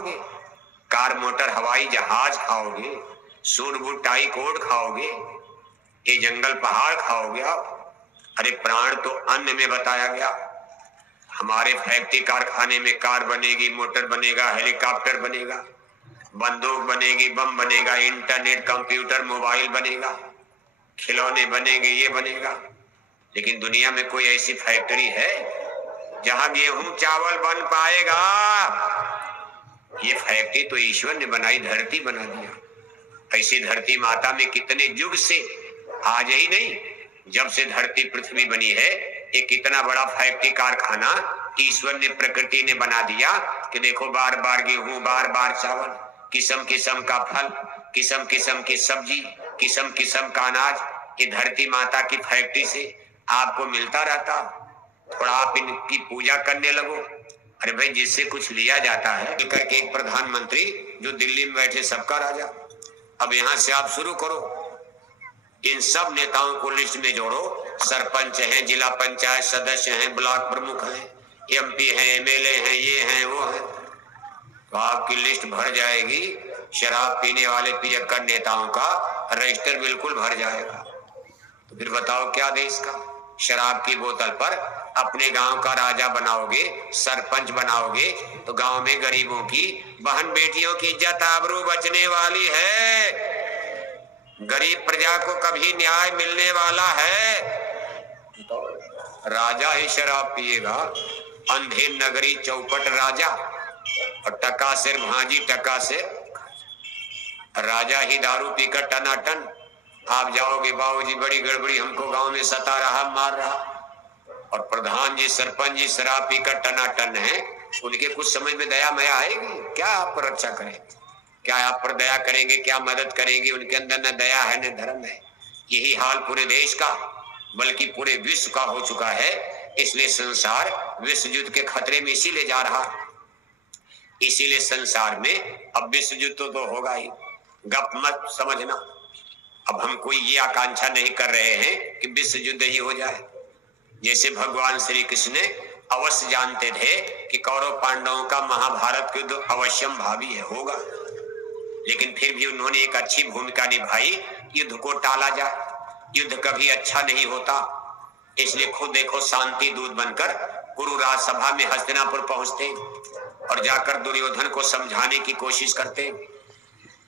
खाओगे, car motor हवाई जहाज खाओगे, सूट बूट टाई कोट खाओगे, ये जंगल पहाड़ खाओगे आप? अरे प्राण तो अन्न में बताया गया। हमारे फैक्ट्री कारखाने में कार बनेगी, मोटर बनेगा, हेलीकॉप्टर बनेगा, बंदूक बनेगी, बम बनेगा, इंटरनेट, कंप्यूटर, मोबाइल बनेगा, खिलौने बनेंगे, ये बनेगा। लेकिन दुनिया में कोई ऐसी फैक्ट्री है जहां गेहूं चावल बन पाएगा? ये फैक्ट्री तो ईश्वर ने बनाई, धरती बना दिया। ऐसी धरती माता में कितने युग से, आज ही नहीं, जब से धरती पृथ्वी बनी है, एक कितना बड़ा फैक्ट्री कारखाना ईश्वर ने, प्रकृति ने बना दिया कि देखो बार बार गेहूं, बार बार चावल, किस्म किस्म का फल, किस्म किस्म की सब्जी, किस्म किस्म का अनाज, ये धरती माता की फैक्ट्री से आपको मिलता रहता। थोड़ा आप इनकी पूजा करने लगो। अरे भाई, जिससे कुछ लिया जाता है, करके एक प्रधानमंत्री जो दिल्ली में बैठे सबका राजा। अब यहां से आप शुरू करो, इन सब नेताओं को लिस्ट में जोड़ो। सरपंच हैं, जिला पंचायत सदस्य हैं, ब्लॉक प्रमुख हैं, एमपी हैं, एमएलए हैं, ये हैं, वो हैं, तो आपकी लिस्ट भर जाएगी। शराब पीने वाले पियक्कड़ नेताओं का रजिस्टर बिल्कुल भर जाएगा। तो फिर बताओ क्या देश का? शराब की बोतल पर अपने गांव का राजा बनाओगे, सरपंच बनाओगे, तो गांव में गरीबों की, बहन बेटियों की इज्जत आबरू बचने वाली है? गरीब प्रजा को कभी न्याय मिलने वाला है? तो राजा ही शराब पिएगा, अंधे नगरी चौपट राजा, और टका सिर भांजी, टका सिर राजा ही दारू पीकर टनाटन। आप जाओगे, बाबूजी बड़ी गड़बड़ी, हमको गांव में सता रहा, मार रहा, और प्रधान जी, सरपंच जी शराब पीकर टनाटन है, उनके कुछ समझ में दया मया आएगी? क्या आप पर रक्षा करेंगे? क्या आप पर दया करेंगे? क्या मदद करेंगे? उनके अंदर न दया है न धर्म है। यही हाल पूरे देश का, बल्कि पूरे विश्व का हो चुका है। इसलिए संसार विश्व युद्ध के खतरे में इसीलिए जा रहा, इसीलिए संसार में अब विश्व युद्ध तो होगा ही, गप मत समझना। अब हम कोई ये आकांक्षा नहीं कर रहे हैं कि विश्व युद्ध ही हो जाए। जैसे भगवान श्री कृष्ण ने अवश्य जानते थे कि कौरव पांडवों का महाभारत युद्ध अवश्यम भावी है, होगा, लेकिन फिर भी उन्होंने एक अच्छी भूमिका निभाई, युद्ध को टाला जाए। युद्ध कभी अच्छा नहीं होता, इसलिए खुद देखो शांति दूत बनकर कुरु राजसभा में हस्तिनापुर पहुंचते और जाकर दुर्योधन को समझाने की कोशिश करते।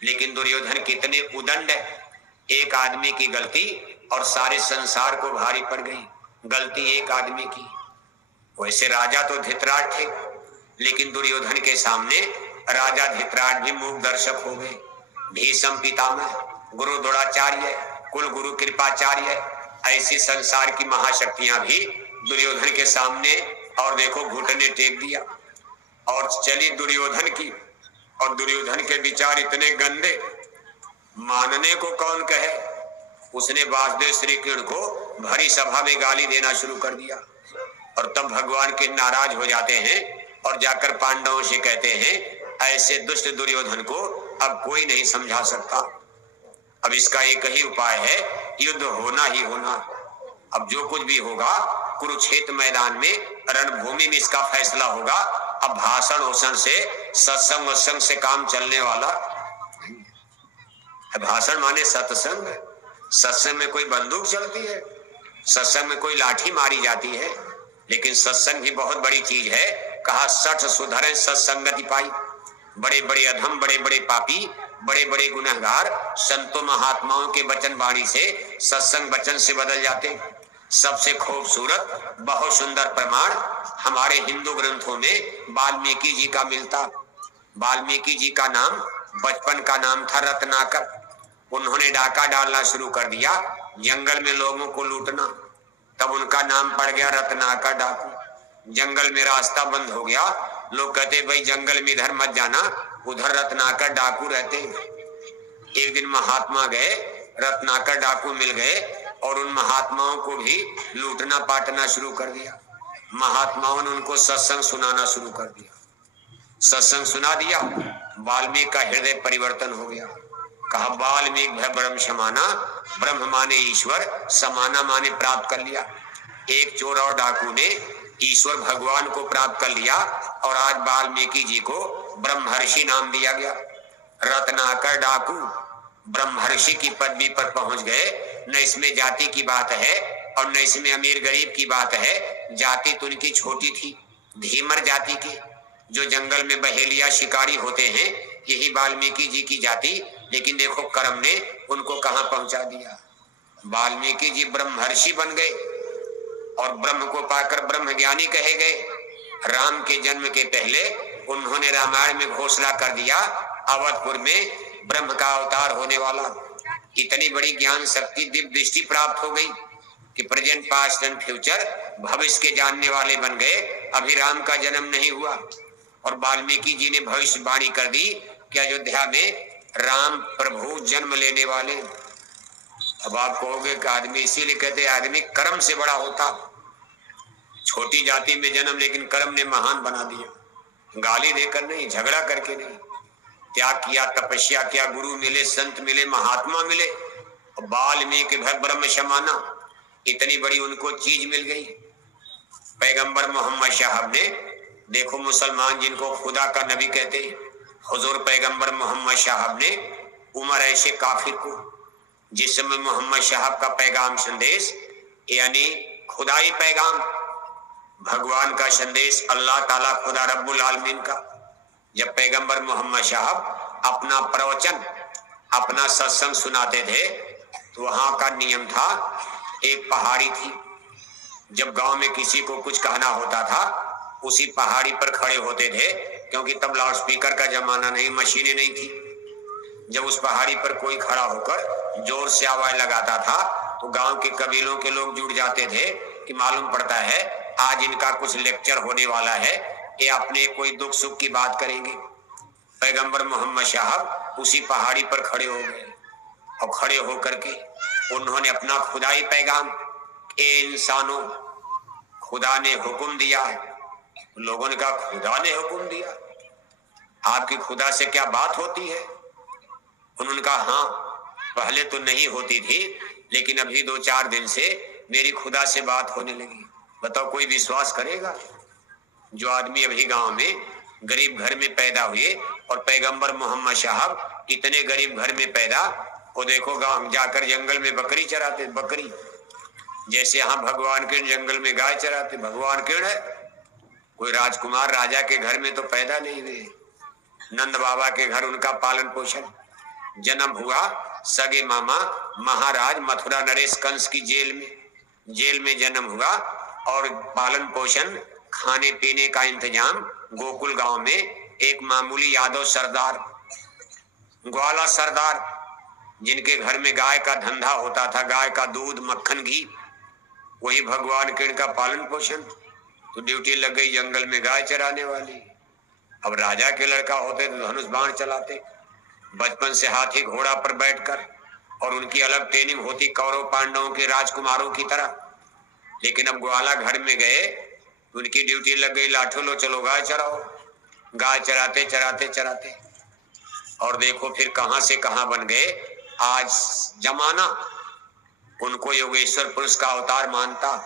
लेकिन दुर्योधन कितने उदंड है, एक आदमी की गलती और सारे संसार को भारी पड़ गई। गलती एक आदमी की। वैसे राजा तो धृतराष्ट्र थे, लेकिन दुर्योधन के सामने राजा धृतराष्ट्र भी मूक दर्शक हो गए। भीष्म पितामह, गुरु द्रोणाचार्य, कुल गुरु कृपाचार्य, ऐसी संसार की महाशक्तियां भी दुर्योधन के सामने, और देखो घुटने टेक दिया और चली दुर्योधन की। और दुर्योधन के विचार इतने गंदे, मानने को कौन कहे। उसने वासुदेव श्री कृष्ण को भरी सभा में गाली देना शुरू कर दिया, और तब भगवान के नाराज हो जाते हैं और जाकर पांडवों से कहते हैं, ऐसे दुष्ट दुर्योधन को अब कोई नहीं समझा सकता। अब इसका एक ही उपाय है, युद्ध होना ही होना। अब जो कुछ भी होगा कुरुक्षेत्र मैदान में, रणभूमि में इसका फैसला होगा। अब भाषण होषण से, सत्संग वत्संग से काम चलने वाला। भाषण माने सत्संग। सत्संग में कोई बंदूक चलती है, सत्संग में कोई लाठी मारी जाती है, लेकिन सत्संग भी बहुत बड़ी चीज है। कहा 60 सुधरे सत्संगति पाई। बड़े बड़े अधम, बड़े बड़े पापी, बड़े बड़े गुनहगार संतों महात्माओं के वचन वाणी से, सत्संग वचन से बदल जाते। सबसे खूबसूरत, बहुत सुंदर प्रमाण हमारे हिंदू ग्रंथों में वाल्मीकि जी का मिलता। वाल्मीकि जी का नाम बचपन का नाम था रत्नाकर। उन्होंने डाका डालना शुरू कर दिया, जंगल में लोगों को लूटना, तब उनका नाम पड़ गया रत्नाकर डाकू। जंगल में रास्ता बंद हो गया, लोग कहते भाई जंगल में इधर मत जाना, उधर रत्नाकर डाकू रहते। एक दिन महात्मा गए, रत्नाकर डाकू मिल गए और उन महात्माओं को भी लूटना पाटना शुरू कर दिया। महात्माओं ने उनको सत्संग सुनाना शुरू कर दिया। सत्संग सुना दिया, वाल्मीकि का हृदय परिवर्तन हो गया। कहा वाल्मीकि भय ब्रह्म समाना, ब्रह्म माने ईश्वर, समाना माने प्राप्त कर लिया। एक चोर और डाकू ने ईश्वर भगवान को प्राप्त कर लिया, और आज वाल्मीकि जी को ब्रह्मर्षि नाम दिया गया। रत्नाकर डाकू ब्रह्मर्षि की पदवी पर पहुंच गए। न इसमें जाति की बात है और न इसमें अमीर गरीब की बात है। जाति तो उनकी छोटी थी, धीमर जाति की, जो जंगल में बहेलिया शिकारी होते हैं, यही वाल्मीकि जी की जाति। लेकिन देखो कर्म ने उनको कहां पहुंचा दिया। वाल्मीकि जी ब्रह्मर्षि बन गए और ब्रह्म को पाकर ब्रह्म ज्ञानी कहे गए। राम के जन्म के पहले उन्होंने रामायण में घोषणा कर दिया, अवधपुर में ब्रह्म का अवतार होने वाला। इतनी बड़ी ज्ञान शक्ति, दिव्य दृष्टि प्राप्त हो गई कि प्रेजेंट, पास्ट एंड फ्यूचर, भविष्य के जानने वाले बन गए। अभी राम का जन्म नहीं हुआ और वाल्मीकि जी ने भविष्यवाणी कर दी कि अयोध्या में राम प्रभु जन्म लेने वाले। अब आप कहोगे कि आदमी, इसीलिए कहते आदमी कर्म से बड़ा होता। छोटी जाति में जन्म, लेकिन कर्म ने महान बना दिया। गाली देकर नहीं, झगड़ा करके नहीं, त्याग किया, तपस्या किया, गुरु मिले, संत मिले, महात्मा मिले, वाल्मीकि ब्रह्म समाना, इतनी बड़ी उनको चीज मिल गई। पैगंबर मोहम्मद साहब ने, देखो मुसलमान जिनको खुदा का नबी कहते, हुजूर पैगंबर मोहम्मद साहब ने उमर ऐसे काफिर को, जिस समय मोहम्मद साहब का पैगाम संदेश यानी खुदाई पैगाम, भगवान का संदेश, अल्लाह ताला खुदा रब्बुल आलमीन का, जब पैगंबर मोहम्मद साहब अपना प्रवचन, अपना सत्संग सुनाते थे तो वहां का नियम था, एक पहाड़ी थी, जब गांव में किसी को कुछ कहना होता था उसी पहाड़ी पर खड़े होते थे, क्योंकि तब लाउड स्पीकर का जमाना नहीं, मशीनें नहीं थी। जब उस पहाड़ी पर कोई खड़ा होकर जोर से आवाज लगाता था तो गांव के कबीलों के लोग जुट जाते थे कि मालूम पड़ता है आज इनका कुछ लेक्चर होने वाला है, ये अपने कोई दुख सुख की बात करेंगे। पैगंबर मोहम्मद साहब उसी पहाड़ी पर खड़े हो गए और खड़े होकर के उन्होंने अपना खुदाई पैगाम, ए इंसानों, खुदा ने हुक्म दिया है। लोगों ने कहा खुदा ने हुक्म दिया, आपकी खुदा से क्या बात होती है? उन्होंने कहा हाँ, पहले तो नहीं होती थी, लेकिन अभी 2-4 दिन से मेरी खुदा से बात होने लगी। बताओ कोई विश्वास करेगा? जो आदमी अभी गांव में गरीब घर में पैदा हुए और पैगंबर मोहम्मद साहब इतने गरीब घर में पैदा, वो देखो गांव जाकर जंगल में बकरी चराते, बकरी, जैसे यहाँ भगवान के जंगल में गाय चराते। भगवान के है, कोई राजकुमार राजा के घर में तो पैदा नहीं हुए, नंद बाबा के घर उनका पालन पोषण, जन्म हुआ सगे मामा महाराज मथुरा नरेश कंस की जेल में जन्म हुआ और पालन पोषण, खाने पीने का इंतजाम गोकुल गांव में एक मामूली यादव सरदार, ग्वाला सरदार, जिनके घर में गाय का धंधा होता था, गाय का दूध, मक्खन, घी, वही भगवान के इनका पालन पोषण। तो ड्यूटी लग गई जंगल में गाय चराने वाली। अब राजा के लड़का होते तो धनुष बाण चलाते, बचपन से हाथी घोड़ा पर बैठकर, और उनकी अलग ट्रेनिंग होती कौरव पांडवों के राजकुमारों की तरह। लेकिन अब ग्वाला घर में गए, उनकी ड्यूटी लग गई, लाठो लो चलो गाय चराओ। गाय चराते चराते चराते और देखो फिर कहां से कहां बन गए। आज जमाना उनको योगेश्वर पुरुष का अवतार मानता,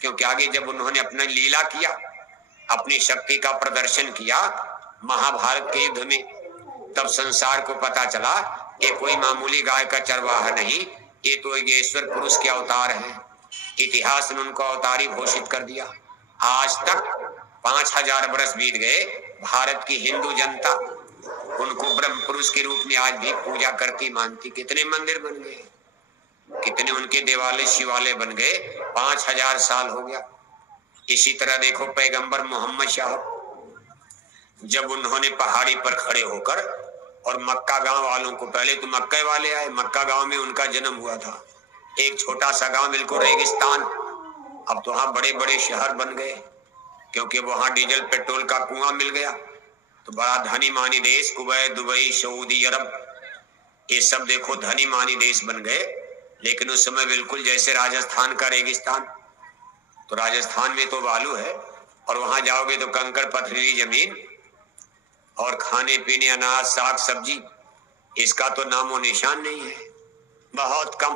क्योंकि आगे जब उन्होंने अपना लीला किया, अपनी शक्ति का प्रदर्शन किया महाभारत के युद्ध में, तब संसार को पता चला ये कोई मामूली गाय का चरवाहा नहीं, ये तो योगेश्वर पुरुष के अवतार हैं। इतिहास ने उनको अवतारी घोषित कर दिया। आज तक 5000 वर्ष बीत गए, भारत की हिंदू जनता उनको ब्रह्म पुरुष के रूप में आज भी पूजा करती, मानती। कितने मंदिर बन गए, कितने उनके देवालय शिवालय बन गए, 5000 साल हो गया। इसी तरह देखो पैगंबर मोहम्मद साहब, जब उन्होंने पहाड़ी पर खड़े होकर और मक्का गांव वालों को, पहले तो मक्के वाले आए, मक्का गांव में उनका जन्म हुआ था, एक छोटा सा गांव बिल्कुल रेगिस्तान। अब तो वहां बड़े बड़े शहर बन गए, क्योंकि वहां डीजल पेट्रोल का कुआं मिल गया। तो बड़ा धनी मानी देश, कुवैत, दुबई, सऊदी अरब, ये सब देखो धनी मानी देश बन गए। लेकिन उस समय बिल्कुल जैसे राजस्थान का रेगिस्तान। तो राजस्थान में तो बालू है और वहां जाओगे तो कंकड़ पथरीली जमीन, और खाने पीने अनाज साग सब्जी इसका तो नामो निशान नहीं है। बहुत कम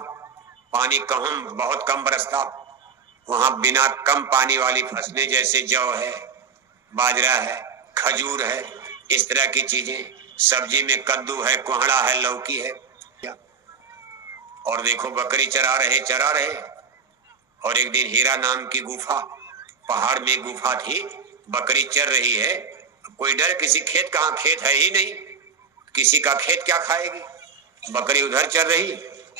पानी, बहुत कम बरसता। वहां बिना कम पानी वाली फसलें जैसे जौ है, बाजरा है, खजूर है, इस तरह की चीजें। सब्जी में कद्दू है, कोहड़ा है, लौकी है। और देखो बकरी चरा रहे। और एक दिन हीरा नाम की गुफा, पहाड़ में गुफा थी, बकरी चर रही है। कोई डर किसी खेत, कहाँ खेत है ही नहीं, किसी का खेत क्या खाएगी। बकरी उधर चर रही,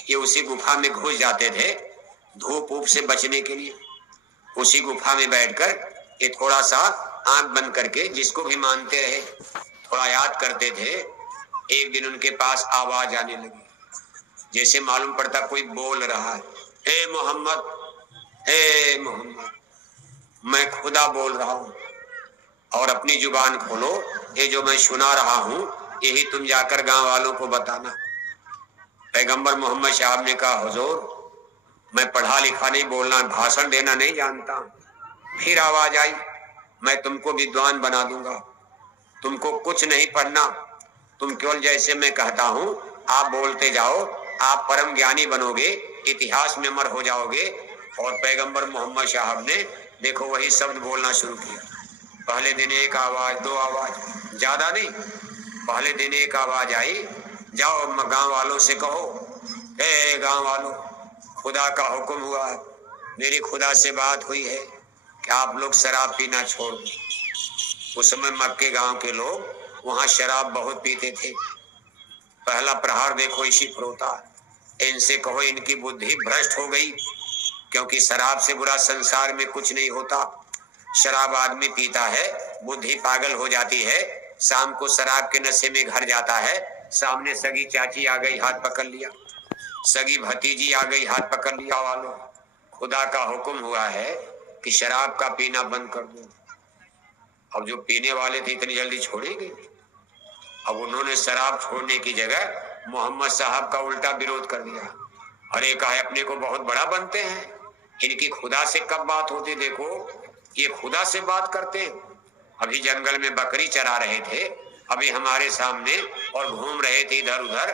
ये उसी गुफा में घुस जाते थे धूप ऊप से बचने के लिए। उसी गुफा में बैठकर ये थोड़ा सा आंख बंद करके जिसको भी मानते रहे, थोड़ा याद करते थे। एक दिन उनके पास आवाज आने लगी, जैसे मालूम पड़ता कोई बोल रहा है, हे मोहम्मद, हे मोहम्मद। मैं खुदा बोल रहा हूं और अपनी जुबान खोलो, ये जो मैं सुना रहा हूं यही तुम जाकर गांव वालों को बताना। पैगंबर मोहम्मद साहब ने कहा, हुजूर मैं पढ़ा लिखा नहीं, बोलना भाषण देना नहीं जानता। फिर आवाज आई, मैं तुमको विद्वान बना दूंगा, तुमको कुछ नहीं पढ़ना, तुम केवल जैसे मैं कहता हूं आप बोलते जाओ, आप परम ज्ञानी बनोगे, इतिहास में अमर हो जाओगे। और पैगंबर मोहम्मद साहब ने देखो वही शब्द बोलना शुरू किया। पहले दिन एक आवाज, दो आवाज, ज्यादा नहीं। पहले दिन एक आवाज आई, जाओ गांव वालों से कहो, हे गांव वालों, खुदा का हुक्म हुआ है, मेरी खुदा से बात हुई है कि आप लोग शराब पीना छोड़ दो। उस समय मक्के गांव के लोग वहां शराब बहुत पीते थे। पहला प्रहार देखो इसी पर होता, इनसे कहो इनकी बुद्धि भ्रष्ट हो गई, क्योंकि शराब से बुरा संसार में कुछ नहीं होता। शराब आदमी पीता है, बुद्धि पागल हो जाती है, शाम को शराब के नशे में घर जाता है, सामने सगी चाची आ गई, हाथ पकड़ लिया, सगी भतीजी आ गई, हाथ पकड़ लिया। वालों, खुदा का हुक्म हुआ है कि शराब का पीना बंद कर दो। अब जो पीने वाले थे इतनी जल्दी छोड़ेंगे? अब उन्होंने शराब छोड़ने की जगह मोहम्मद साहब का उल्टा विरोध कर दिया। अरे कहा अपने को बहुत बड़ा बनते हैं, इनकी खुदा से कब बात होती, देखो ये खुदा से बात करते हैं। अभी जंगल में बकरी चरा रहे थे, अभी हमारे सामने और घूम रहे थे इधर उधर,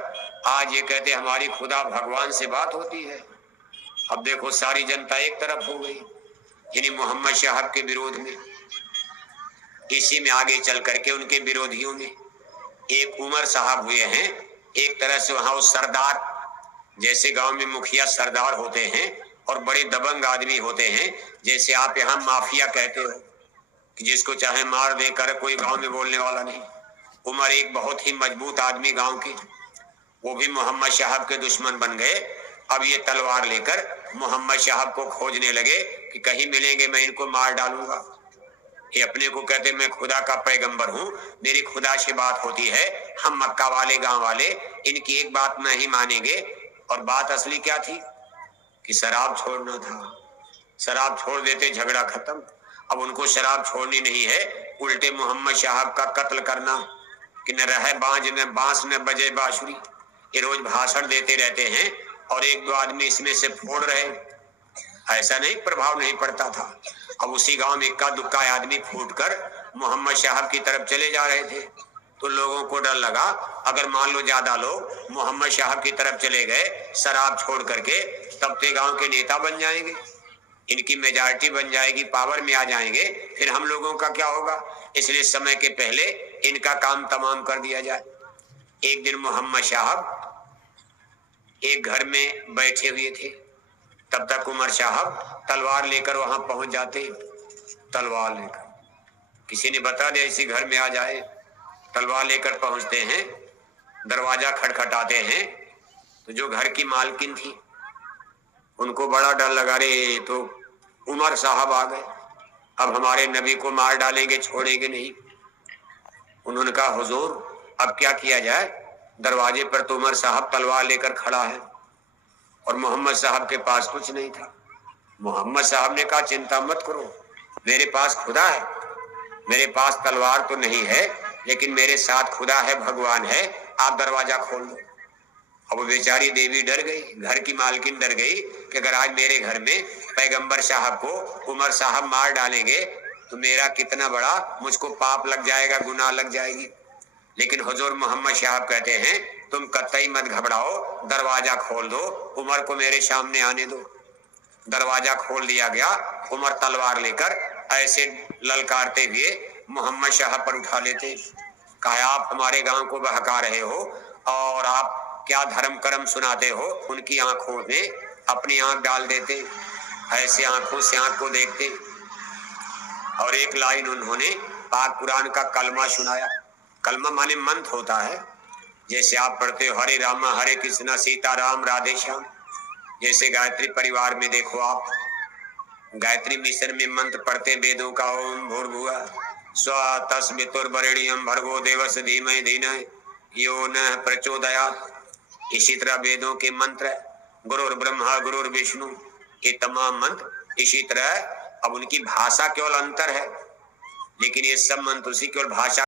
आज ये कहते हमारी खुदा भगवान से बात होती है। अब देखो सारी जनता एक तरफ हो गई इन्हीं मोहम्मद साहब के विरोध में। इसी में आगे चल करके उनके विरोधियों में एक उमर साहब हुए हैं, एक तरह से वहां उस सरदार, जैसे गांव में मुखिया सरदार होते हैं और बड़े दबंग आदमी होते हैं, जैसे आप यहाँ माफिया कहते हो कि जिसको चाहे मार दे कर, कोई गांव में बोलने वाला नहीं। उमर एक बहुत ही मजबूत आदमी गांव के, वो भी मोहम्मद साहब के दुश्मन बन गए। अब ये तलवार लेकर मोहम्मद साहब को खोजने लगे कि कहीं मिलेंगे मैं इनको मार डालूंगा। ये अपने को कहते मैं खुदा का पैगंबर हूँ, मेरी खुदा से बात होती है, हम मक्का वाले गांव वाले इनकी एक बात नहीं मानेंगे। और बात असली क्या थी कि शराब छोड़ना था। शराब छोड़ देते झगड़ा खत्म। अब उनको शराब छोड़नी नहीं है, उल्टे मोहम्मद साहब का कत्ल करना कि न रहे बांझ न बांस न बजे बांसुरी। ये रोज भाषण देते रहते हैं और एक दो आदमी इसमें से फोड़ रहे, ऐसा नहीं प्रभाव नहीं पड़ता था। अब उसी गांव में इक्का दुक्का आदमी फूटकर मोहम्मद साहब की तरफ चले जा रहे थे, तो लोगों को डर लगा अगर मान लो ज्यादा लोग मोहम्मद साहब की तरफ चले गए शराब छोड़ करके, तब ते गांव के नेता बन जाएंगे, इनकी मेजॉरिटी बन जाएगी, पावर में आ जाएंगे, फिर हम लोगों का क्या होगा। इसलिए समय के पहले इनका काम तमाम कर दिया जाए। एक दिन मोहम्मद साहब एक घर में बैठे हुए थे, तब तक उमर साहब तलवार लेकर वहां पहुंच जाते। तलवार लेकर किसी ने बता दिया इसी घर में आ जाए, तलवार लेकर पहुंचते हैं, दरवाजा खटखटाते हैं, तो जो घर की मालकिन थी उनको बड़ा डर लगा, रे तो उमर साहब आ गए, अब हमारे नबी को मार डालेंगे, छोड़ेंगे नहीं। उन्होंने कहा हुजूर अब क्या किया जाए, दरवाजे पर तो उमर साहब तलवार लेकर खड़ा है और मोहम्मद साहब के पास कुछ नहीं था। मोहम्मद साहब ने कहा चिंता मत करो, मेरे पास खुदा है, मेरे पास तलवार तो नहीं है लेकिन मेरे साथ खुदा है, भगवान है, आप दरवाजा खोल दो। अब वो बेचारी देवी डर गई, घर की मालकिन डर गई कि अगर आज मेरे घर में पैगंबर साहब को उमर साहब मार डालेंगे तो मेरा कितना बड़ा मुझको पाप लग जाएगा, गुनाह लग जाएगी। लेकिन हुजूर मोहम्मद साहब कहते हैं तुम कतई मत घबराओ, दरवाजा खोल दो, उमर को मेरे सामने आने दो। दरवाजा खोल दिया गया, उमर तलवार लेकर ऐसे ललकारते हुए मोहम्मद साहब पर उठा लेते। कहा आप हमारे गांव को बहका रहे हो और आप क्या धर्म कर्म सुनाते हो। उनकी आंखों में अपनी आंख डाल देते, ऐसे आंखों से आंख को देखते। और एक लाइन उन्होंने पाक कुरान का कलमा सुनाया। कलमा माने मंत्र होता है। जैसे आप पढ़ते हो हरे रामा हरे कृष्णा सीता राम राधे श्याम। जैसे गायत्री परिवार में देखो आप, गायत्री मिशन में मंत्र पढ़ते वेदों का, ओम भूर्भुवः स्वः तस्मितुर्वरेण्यं भर्गो देवस्य धीमहि धीमहि यो नः प्रचोदयात्। इसी तरह वेदों के मंत्र है, गुरुर् ब्रह्मा गुरुर्विष्णु, ये तमाम मंत्र इसी तरह। अब उनकी भाषा केवल अंतर है, लेकिन ये सब मंत्र उसी केवल भाषा